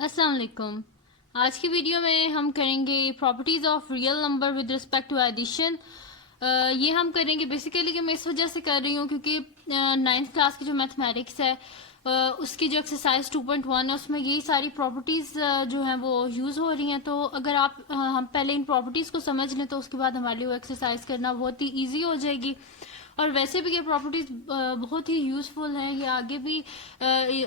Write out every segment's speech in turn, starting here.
السلام علیکم. آج کی ویڈیو میں ہم کریں گے properties of real number with respect to addition. یہ ہم کریں گے بیسیکلی کہ میں اس وجہ سے کر رہی ہوں کیونکہ 9th کلاس کی جو میتھمیٹکس ہے اس کی جو ایکسرسائز 2.1 ہے اس میں یہی ساری پراپرٹیز جو ہیں وہ یوز ہو رہی ہیں. تو اگر ہم پہلے ان پراپرٹیز کو سمجھ لیں تو اس کے بعد ہمارے لیے وہ ایکسرسائز کرنا بہت ہی ایزی ہو جائے گی. اور ویسے بھی یہ پراپرٹیز بہت ہی یوزفل ہیں, یہ آگے بھی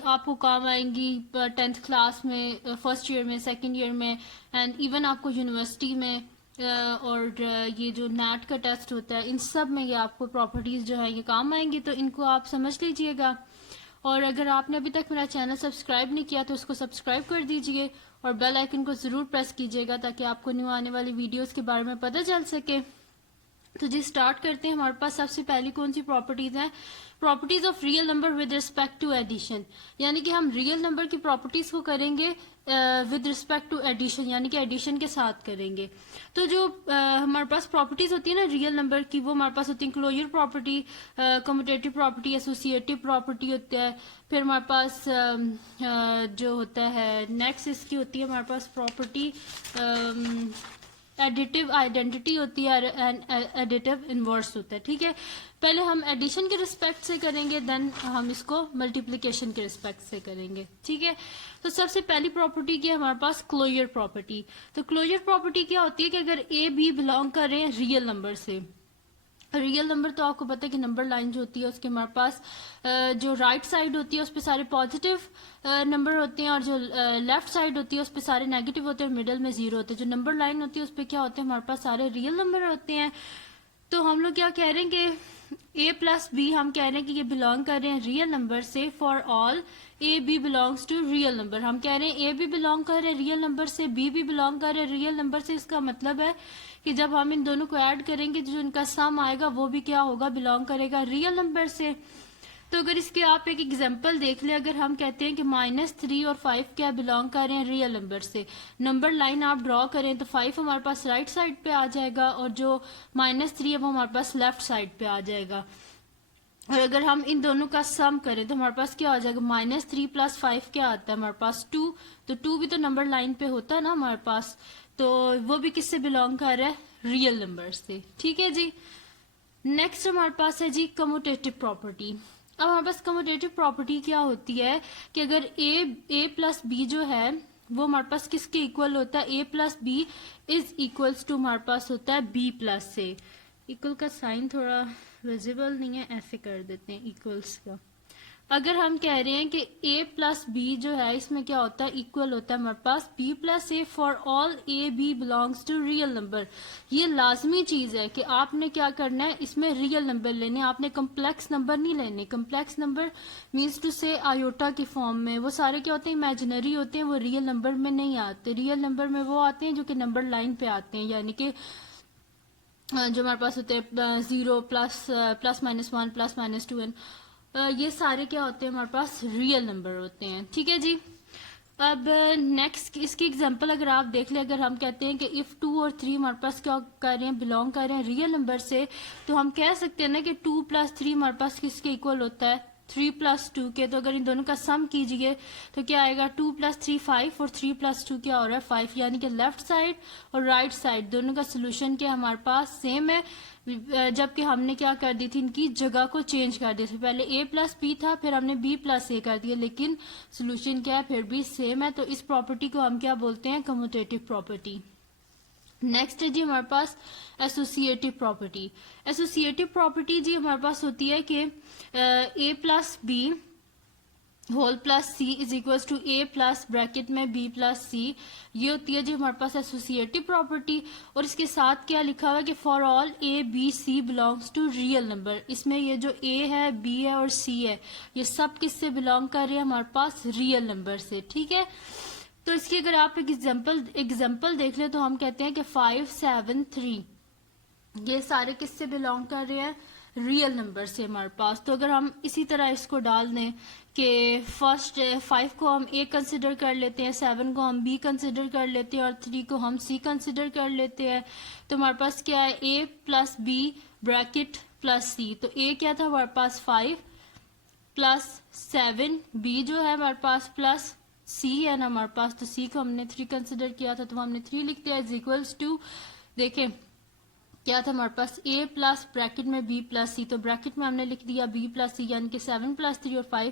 آپ کو کام آئیں گی 10th کلاس میں, فرسٹ ایئر میں, سیکنڈ ایئر میں, اینڈ ایون آپ کو یونیورسٹی میں اور یہ جو نیٹ کا ٹیسٹ ہوتا ہے ان سب میں یہ آپ کو پراپرٹیز جو ہے یہ کام آئیں گی. تو ان کو آپ سمجھ لیجئے گا. اور اگر آپ نے ابھی تک میرا چینل سبسکرائب نہیں کیا تو اس کو سبسکرائب کر دیجئے اور بیل آئیکن کو ضرور پریس کیجئے گا تاکہ آپ کو نیو آنے والی ویڈیوز کے بارے میں پتہ چل سکے. تو جی سٹارٹ کرتے ہیں. ہمارے پاس سب سے پہلی کون سی پراپرٹیز ہیں؟ Properties of real number with respect to addition, یعنی کہ ہم ریئل نمبر کی پراپرٹیز کو کریں گے ود رسپیکٹ ٹو ایڈیشن, یعنی کہ ایڈیشن کے ساتھ کریں گے. تو جو ہمارے پاس پراپرٹیز ہوتی ہیں نا ریئل نمبر کی, وہ ہمارے پاس ہوتی ہیں closure property, commutative property, associative property ہوتا ہے. پھر ہمارے پاس جو ہوتا ہے نیکسٹ اس کی ہوتی ہے ہمارے پاس پراپرٹی ایڈیٹیو آئیڈینٹی ہوتی ہے, ایڈیٹیو انورس ہوتا ہے. ٹھیک ہے, پہلے ہم ایڈیشن کے رسپیکٹ سے کریں گے, دین ہم اس کو ملٹیپلیکیشن کے رسپیکٹ سے کریں گے. ٹھیک ہے, تو سب سے پہلی پراپرٹی کی ہے ہمارے پاس کلوجر پراپرٹی. تو کلوجر پراپرٹی کیا ہوتی ہے کہ اگر اے بی بلانگ کر رہے ہیں ریئل نمبر سے, ریئل نمبر تو آپ کو پتہ ہے کہ نمبر لائن جو ہوتی ہے اس کے ہمارے پاس جو رائٹ سائڈ ہوتی ہے اس پہ سارے پازیٹیو نمبر ہوتے ہیں, اور جو لیفٹ سائڈ ہوتی ہے اس پہ سارے نیگیٹو ہوتے ہیں, اور مڈل میں زیرو ہوتے ہیں. جو نمبر لائن ہوتی ہے اس پہ کیا ہوتے ہیں ہمارے پاس سارے ریئل نمبر ہوتے ہیں. تو ہم لوگ کیا کہہ رہے ہیں کہ اے پلس بی ہم کہہ رہے ہیں کہ یہ بلانگ کر رہے ہیں ریئل نمبر سے. For all A B belongs to real number, ہم کہہ رہے ہیں اے بھی بلانگ کر رہے ہیں ریئل نمبر سے, بی بھی بلانگ کر رہے ہیں ریئل نمبر سے. اس کا مطلب ہے کہ جب ہم ان دونوں کو ایڈ کریں گے جو ان کا سم آئے گا وہ بھی کیا ہوگا, بلانگ کرے گا ریئل نمبر سے. تو اگر اس کے آپ ایک ایگزامپل دیکھ لیں, اگر ہم کہتے ہیں کہ -3 اور 5 کیا بلانگ کر رہے ہیں ریئل نمبر سے, نمبر لائن آپ ڈرا کریں تو 5 ہمارے پاس رائٹ سائڈ پہ آ جائے گا اور جو -3 ہے وہ ہمارے پاس لیفٹ سائڈ پہ آ جائے گا. اور اگر ہم ان دونوں کا سم کریں تو ہمارے پاس کیا ہو جائے گا, -3 + 5 کیا آتا ہے ہمارے پاس 2. تو 2 بھی تو نمبر لائن پہ ہوتا ہے نا ہمارے پاس, تو وہ بھی کس سے بلانگ کر رہا ہے, ریئل نمبر سے. ٹھیک ہے جی, نیکسٹ ہمارے پاس ہے جی کمیوٹیٹو پراپرٹی. اب ہمارے پاس کمیوٹیٹو پراپرٹی کیا ہوتی ہے کہ اگر اے پلس بی جو ہے وہ ہمارے پاس کس کے ایکول ہوتا ہے, A plus B is equals to ہمارے پاس ہوتا ہے بی پلس سے. ایکول کا سائن تھوڑا ویزیبل نہیں ہے, ایسے کر دیتے ہیں ایکولس کا. اگر ہم کہہ رہے ہیں کہ اے پلس بی جو ہے اس میں کیا ہوتا ہے, ایکول ہوتا ہے ہمارے پاس B plus A for all A B belongs to real number. یہ لازمی چیز ہے کہ آپ نے کیا کرنا ہے, اس میں ریئل نمبر لینے, آپ نے کمپلیکس نمبر نہیں لینے. کمپلیکس نمبر مینس ٹو سے آیوٹا کے فارم میں, وہ سارے کیا ہوتے ہیں امیجنری ہوتے ہیں, وہ ریئل نمبر میں نہیں آتے. ریئل نمبر میں وہ آتے ہیں جو کہ نمبر لائن پہ آتے ہیں, یعنی کہ جو ہمارے پاس ہوتے ہیں 0 +, +-1 +-2, یہ سارے کیا ہوتے ہیں ہمارے پاس ریئل نمبر ہوتے ہیں. ٹھیک ہے جی, اب نیکسٹ اس کی ایگزامپل اگر آپ دیکھ لیں, اگر ہم کہتے ہیں کہ if 2 اور 3 ہمارے پاس کیا کر رہے ہیں, بلانگ کر رہے ہیں ریئل نمبر سے, تو ہم کہہ سکتے ہیں نا کہ 2 + 3 ہمارے پاس کس کے ایکول ہوتا ہے, 3 + 2 کے. تو اگر ان دونوں کا سم کیجئے تو کیا آئے گا, 2 + 3 5 اور 3 + 2 کیا ہو رہا ہے 5, یعنی کہ لیفٹ سائڈ اور رائٹ سائڈ دونوں کا سولوشن کیا ہمارے پاس سیم ہے, جبکہ ہم نے کیا کر دی تھی ان کی جگہ کو چینج کر دیا تھا. پہلے اے پلس بی تھا, پھر ہم نے بی پلس اے کر دیا, لیکن سولوشن کیا ہے پھر بھی سیم ہے. تو اس پراپرٹی کو ہم کیا بولتے ہیں, کمیوٹیٹو پراپرٹی. نیکسٹ ہے جی ہمارے پاس ایسوسیٹو پراپرٹی. ایسوسیٹو پراپرٹی جی ہمارے پاس ہوتی ہے کہ A plus B whole plus C is equals to A plus bracket میں بی پلس سی. یہ ہوتی ہے جی ہمارے پاس ایسوسیٹو پراپرٹی. اور اس کے ساتھ کیا لکھا ہوا ہے کہ for all A B C belongs to real number. اس میں یہ جو اے ہے, بی ہے اور سی ہے, یہ سب کس سے بلانگ کر رہے ہیں ہمارے پاس ریئل نمبر سے. ٹھیک ہے, تو اس کی اگر آپ ایگزامپل دیکھ لیں تو ہم کہتے ہیں کہ 5 7 3 یہ سارے کس سے بلانگ کر رہے ہیں, ریئل نمبر سے ہمارے پاس. تو اگر ہم اسی طرح اس کو ڈال دیں کہ فرسٹ 5 کو ہم اے کنسیڈر کر لیتے ہیں, 7 کو ہم بی کنسیڈر کر لیتے ہیں, اور 3 کو ہم سی کنسیڈر کر لیتے ہیں, تو ہمارے پاس کیا ہے A plus be bracket plus سی. تو اے کیا تھا ہمارے پاس 5 + 7, بی جو ہے ہمارے پاس سی ہے نا ہمارے پاس, تو سی کو ہم نے 3 کنسیڈر کیا تھا, تو ہم نے 3 لکھ دیا از اکولس ٹو, دیکھیں کیا تھا ہمارے پاس اے پلس بریکٹ میں بی پلس سی, تو بریکٹ میں ہم نے لکھ دیا بی پلس سی یعنی کہ 7 پلس 3 اور 5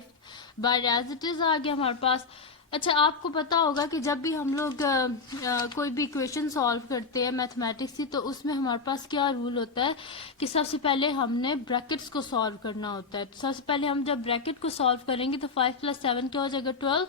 بائی ایز اٹ از آ گیا ہمارے پاس. اچھا آپ کو پتا ہوگا کہ جب بھی ہم لوگ کوئی بھی ایکویشن سالو کرتے ہیں میتھمیٹکس کی, تو اس میں ہمارے پاس کیا رول ہوتا ہے کہ سب سے پہلے ہم نے بریکٹس کو سالو کرنا ہوتا ہے. سب سے پہلے ہم جب بریکٹ کو سالو کریں گے تو 5 پلس 7 کیا ہو جائے گا 12,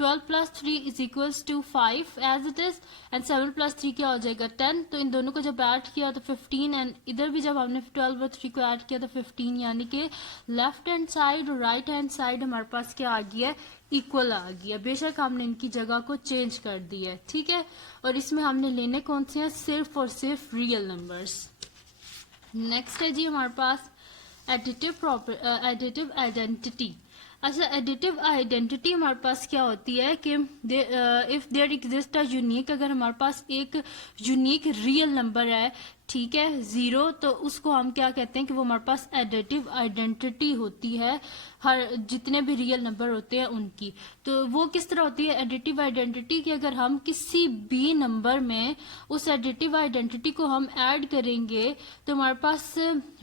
12 plus 3 is equals to 5 as it is, and 7 plus 3 کیا ہو جائے گا 10. تو ان دونوں کو جب ایڈ کیا تو 15, اینڈ ادھر بھی جب ہم نے 12 اور 3 کو ایڈ کیا تو 15, یعنی کہ لیفٹ ہینڈ سائڈ اور رائٹ ہینڈ سائڈ ہمارے پاس کیا آ گیا ہے ایکول آ گیا. بے شک ہم نے ان کی جگہ کو چینج کر دیا ہے, ٹھیک ہے. اور اس میں ہم نے لینے کون سے ہیں, صرف اور صرف ریئل نمبرز. نیکسٹ ہے جی ہمارے پاس ایڈیٹو آئیڈینٹی. اچھا ایڈیٹو آئیڈینٹی ہمارے پاس کیا ہوتی ہے کہ if there exist a unique, اگر ہمارے پاس ایک یونیک ریئل نمبر ہے, ٹھیک ہے, 0, تو اس کو ہم کیا کہتے ہیں کہ وہ ہمارے پاس ایڈیٹو آئیڈینٹی ہوتی ہے ہر جتنے بھی ریئل نمبر ہوتے ہیں ان کی. تو وہ کس طرح ہوتی ہے ایڈیٹو آئیڈینٹی, کہ اگر ہم کسی بھی نمبر میں اس ایڈیٹو آئیڈینٹی کو ہم ایڈ کریں گے تو ہمارے پاس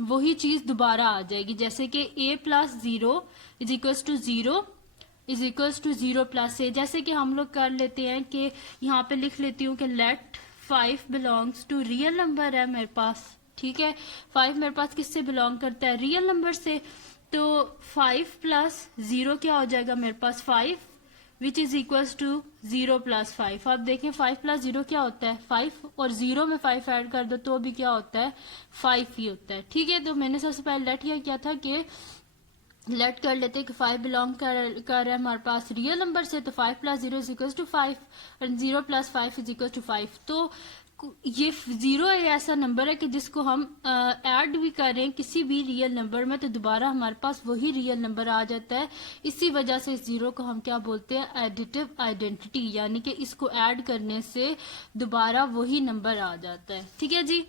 وہی چیز دوبارہ آ جائے گی. جیسے کہ a plus 0 is equals to 0 is equals to 0 plus A. جیسے کہ ہم لوگ کر لیتے ہیں کہ یہاں پہ لکھ لیتی ہوں کہ let 5 belongs to real number ہے میرے پاس, ٹھیک ہے. 5 میرے پاس کس سے بلونگ کرتا ہے, ریئل نمبر سے. تو 5 پلس 0 کیا ہو جائے گا میرے پاس 5, وچ از اکولس ٹو 0 پلس 5. آپ دیکھیں 5 پلس 0 کیا ہوتا ہے 5, اور 0 میں 5 ایڈ کر دو تو بھی کیا ہوتا ہے 5 ہی ہوتا ہے, ٹھیک ہے. تو میں نے سب سے پہلے لیٹ کیا تھا کہ لیٹ کر لیتے کہ 5 بلونگ کر رہا ہے ہمارے پاس ریئل نمبر سے, تو 5 پلس 0 از اکولس ٹو 5 اور 0 پلس 5 از اکولس ٹو 5. تو یہ 0 ایسا نمبر ہے کہ جس کو ہم ایڈ بھی کریں کسی بھی ریئل نمبر میں تو دوبارہ ہمارے پاس وہی ریئل نمبر آ جاتا ہے. اسی وجہ سے اس 0 کو ہم کیا بولتے ہیں ایڈیٹو آئیڈینٹی, یعنی کہ اس کو ایڈ کرنے سے دوبارہ وہی نمبر آ جاتا ہے, ٹھیک ہے جی.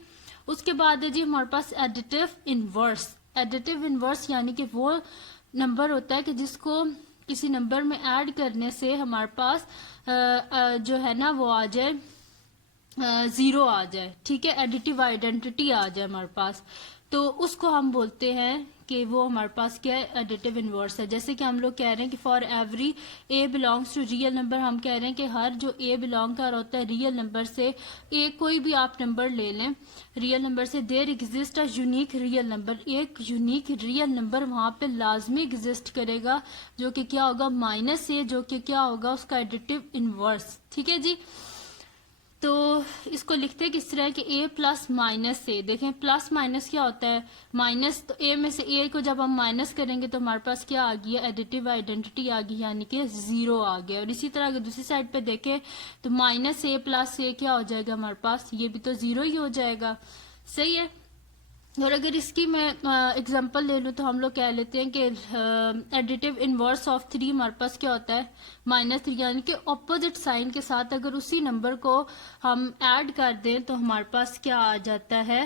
اس کے بعد ہے جی ہمارے پاس ایڈیٹو انورس. ایڈیٹو انورس یعنی کہ وہ نمبر ہوتا ہے کہ جس کو کسی نمبر میں ایڈ کرنے سے ہمارے پاس جو ہے نا وہ آ جائے 0 آ جائے, ٹھیک ہے, ایڈیٹو آئیڈینٹی آ جائے ہمارے پاس. تو اس کو ہم بولتے ہیں کہ وہ ہمارے پاس کیا ہے ایڈیٹو انورس ہے. جیسے کہ ہم لوگ کہہ رہے ہیں کہ for every A belongs to real number, ہم کہہ رہے ہیں کہ ہر جو اے بلانگ کر ہوتا ہے ریئل نمبر سے, اے کوئی بھی آپ نمبر لے لیں ریئل نمبر سے, there exist a unique real number, ایک یونیک ریئل نمبر وہاں پہ لازمی ایگزسٹ کرے گا جو کہ کیا ہوگا مائنس اے, جو کہ کیا ہوگا اس کا ایڈیٹو انورس, ٹھیک ہے جی. تو اس کو لکھتے ہیں کس طرح کہ اے پلس مائنس اے. دیکھیں پلس مائنس کیا ہوتا ہے مائنس, تو اے میں سے اے کو جب ہم مائنس کریں گے تو ہمارے پاس کیا آ گیا ایڈیٹو آئیڈینٹی آ گئی, یعنی کہ 0 آ گیا. اور اسی طرح اگر دوسری سائڈ پہ دیکھیں تو مائنس اے پلس اے کیا ہو جائے گا ہمارے پاس, یہ بھی تو 0 ہی ہو جائے گا, صحیح ہے. اور اگر اس کی میں اگزامپل لے لوں تو ہم لوگ کہہ لیتے ہیں کہ ایڈیٹو انورس آف 3 ہمارے پاس کیا ہوتا ہے -3, یعنی کہ اپوزٹ سائن کے ساتھ اگر اسی نمبر کو ہم ایڈ کر دیں تو ہمارے پاس کیا آ جاتا ہے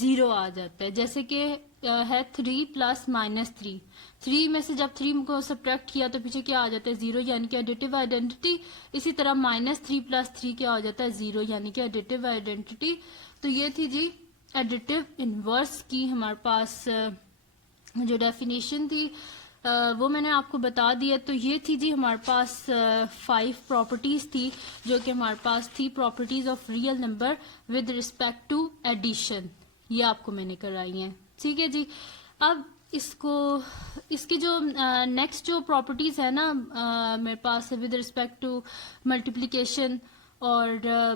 0 آ جاتا ہے. جیسے کہ ہے 3 پلس -3, 3 میں سے جب 3 کو سبٹریکٹ کیا تو پیچھے کیا آ جاتا ہے 0, یعنی کہ ایڈیٹو آئیڈینٹی. اسی طرح -3 پلس 3 کیا ہو جاتا ہے 0, یعنی کہ ایڈیٹو آئیڈینٹی. تو یہ تھی جی ایڈیٹو انورس کی ہمارے پاس جو ڈیفینیشن تھی وہ میں نے آپ کو بتا دیا. تو یہ تھی جی ہمارے پاس 5 پراپرٹیز تھی جو کہ ہمارے پاس تھی properties of real number with respect to addition, یہ آپ کو میں نے کرائی ہیں, ٹھیک ہے جی. اب اس کی جو نیکسٹ جو پراپرٹیز ہے نا میرے پاس ود رسپیکٹ ٹو ملٹیپلیکیشن اور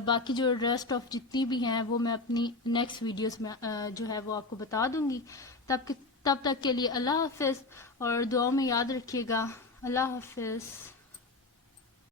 باقی جو ریسٹ آف جتنی بھی ہیں وہ میں اپنی نیکسٹ ویڈیوز میں جو ہے وہ آپ کو بتا دوں گی. تب تک کے لیے اللہ حافظ, اور دعاؤں میں یاد رکھیے گا. اللہ حافظ.